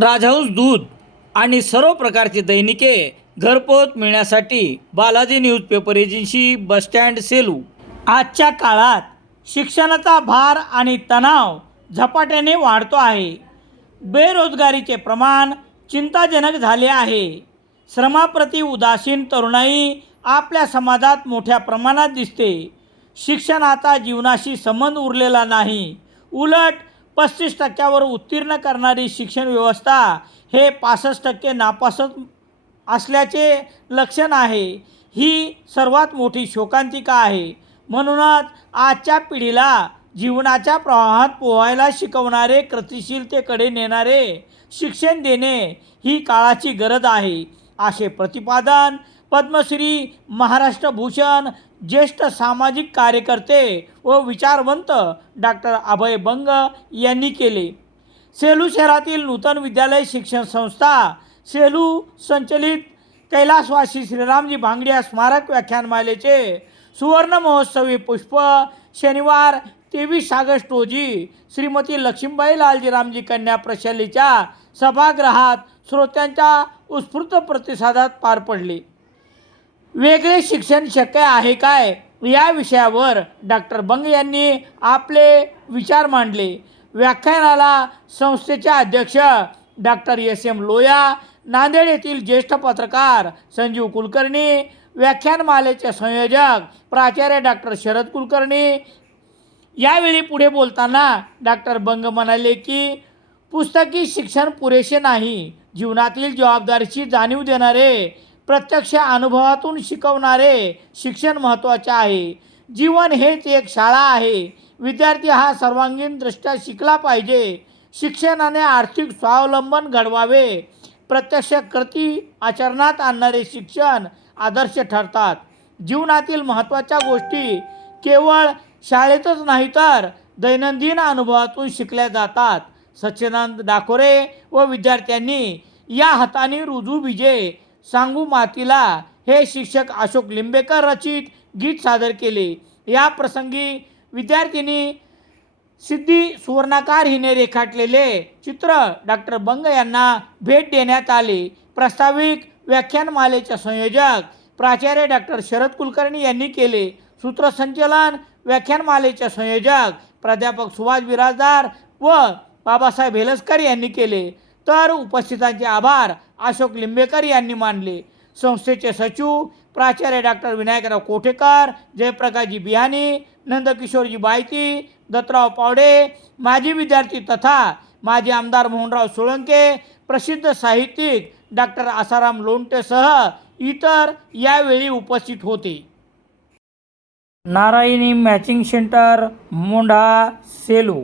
राजहंस दूध आणि सर्व प्रकारची दैनिके घरपोच मिळण्यासाठी Balaji newspaper agency bus stand Selu. आजच्या काळात शिक्षणाचा भार आणि तणाव झपाट्याने वाढतो आहे. बेरोजगारीचे प्रमाण चिंताजनक झाले आहे. श्रमाप्रती उदासीन तरुणाई आपल्या समाजात मोठ्या प्रमाणात दिसते. शिक्षणाचा जीवनाशी संबंध उरलेला नाही. उलट पस्तीस टक्क्यावर उत्तीर्ण करणारी शिक्षण व्यवस्था हे पासष्ट टक्के नापासत असल्याचे लक्षण आहे. ही सर्वात मोठी शोकांतिका आहे. म्हणूनच आजच्या पिढीला जीवनाच्या प्रवाहात पोहायला शिकवणारे कृतिशीलतेकडे नेणारे शिक्षण देणे ही काळाची गरज आहे. असे प्रतिपादन पद्मश्री महाराष्ट्र भूषण ज्येष्ठ सामाजिक कार्यकर्ते व विचारवंत डॉक्टर अभय बंग यांनी केले. सेलू शहरातील नूतन विद्यालय शिक्षण संस्था सेलू संचलित कैलासवासी श्रीरामजी भांगडिया स्मारक व्याख्यानमालेचे सुवर्ण महोत्सवी पुष्प शनिवार तेवीस ऑगस्ट रोजी श्रीमती लक्ष्मीबाई लालजीरामजी कन्या प्रशालीच्या सभागृहात श्रोत्यांच्या उत्स्फूर्त प्रतिसादात पार पडले. वेगळे शिक्षण शक्य आहे काय? या विषयावर डॉक्टर बंग यांनी आपले विचार मांडले. व्याख्यानाला संस्थेचे अध्यक्ष doctor S M Loya Nanded येथील ज्येष्ठ पत्रकार संजीव कुलकर्णी व्याख्यानमालेचे संयोजक प्राचार्य डॉक्टर शरद कुलकर्णी. यावेळी पुढे बोलताना डॉक्टर बंग म्हणाले की पुस्तकी शिक्षण पुरेसे नाही. जीवनातील जबाबदारीची जाणीव देणारे प्रत्यक्ष अनुभवातून शिकवणारे शिक्षण महत्त्वाचे आहे. जीवन हेच एक शाळा आहे. विद्यार्थी हा सर्वांगीण दृष्ट्या शिकला पाहिजे. शिक्षणाने आर्थिक स्वावलंबन घडवावे. प्रत्यक्ष कृती आचरणात आणणारे शिक्षण आदर्श ठरतात. जीवनातील महत्त्वाच्या गोष्टी केवळ शाळेतच नाही तर दैनंदिन अनुभवातून शिकल्या जातात. सच्चिदानंद डाकोरे व विद्यार्थ्यांनी या हाताने रुजू विजय सांगू मातीला हे शिक्षक अशोक लिंबेकर रचित गीत सादर केले. या प्रसंगी विद्यार्थिनी सिद्धी सुवर्णाकार हिने रेखाटलेले चित्र डॉक्टर बंग यांना भेट देण्यात आले. प्रास्ताविक व्याख्यानमालेचे संयोजक प्राचार्य डॉक्टर शरद कुलकर्णी यांनी केले. सूत्रसंचलन व्याख्यानमालेचे संयोजक प्राध्यापक सुभाष बिराजदार व बाबासाहेब हेलसकर यांनी केले. तर उपस्थितांचे आभार. अशोक लिंबेकर यांनी मानले. संस्थेचे सचिव प्राचार्य डॉक्टर विनायकराव कोठेकर जयप्रकाशजी बिहानी नंदकिशोरजी बायती दत्तराव पावडे माजी विद्यार्थी तथा माजी आमदार मोहनराव सोळंके प्रसिद्ध साहित्यिक डॉक्टर आसाराम लोणटेसह इतर यावेळी उपस्थित होते. Narayani matching centre Mondha Selu.